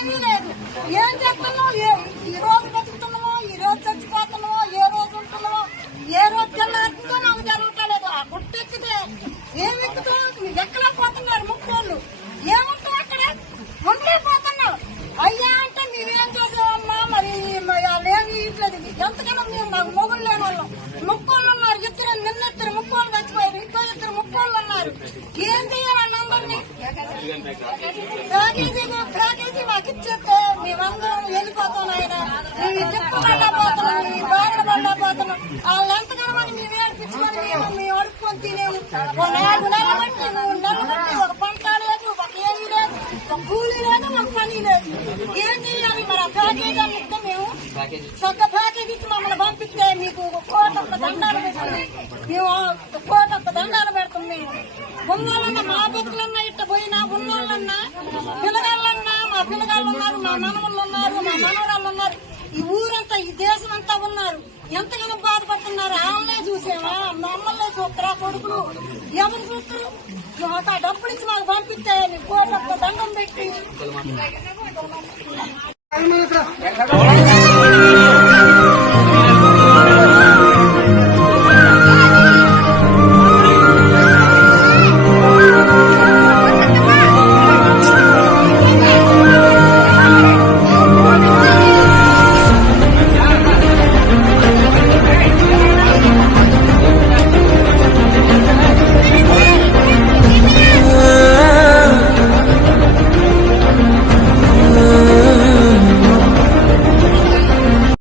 ఏమీ లేదు. ఏం చెప్తున్నాం ఈ రోజు బతుకుతున్నామో ఈ రోజు చచ్చిపోతున్నామో ఏ రోజు ఉంటున్నామో ఏ రోజు తిన్నాకుందో మాకు జరుగుతలేదు. ఆ గుట్ట ఎక్కితే ఏం ఎక్కుతో ఎక్కడ పోతున్నారు ముక్కోళ్ళు? ఏముంటాం అక్కడ? ఉండే పోతున్నాం అయ్యా అంటే మేమేం చేసామమ్మా మరి వాళ్ళేమి ఇవ్వలేదు ఎంతకన్నా మేము మాకు మొగుడు లేని వాళ్ళం. ముక్కోళ్ళు ఉన్నారు. ఇద్దరు నిన్న ఇద్దరు ముక్కోళ్ళు చచ్చిపోయారు. ఇంకో ఇద్దరు ముక్కోళ్ళు ఉన్నారు. ఏం చేయాలి నంబర్ని ప్యాకేజీ ప్యాకేజీ సొంత ప్యాకేజ్ లేదు ఒక లేదు కూలీ పని లేదు ప్యాకేజీ ఇచ్చి మమ్మల్ని పంపిస్తే మీకు ఒక కోట దండాలు పెడుతుంది మేము ఒక కోట దండాలు పెడతాం మేము ఉన్నోళ్ళన్నా మా బతుకులన్నా ఇట్ట పోయినా ఉన్నోళ్ళన్నా పిల్లగాళ్ళన్నా మా పిల్లగాళ్ళు ఉన్నారు మా మనవళ్ళు ఉన్నారు. మా మనవరు ఉన్నారు ఈ ఊరంతా ఈ దేశం అంతా ఉన్నారు ఎంతగానో బాధపడుతున్నారు? వాళ్ళనే చూసావా? మమ్మల్ని చూస్తారా కొడుకులు? ఎవరు చూస్తారు? ఒక డబ్బులు ఇచ్చి మాకు పంపిస్తే కోట దండం పెట్టి.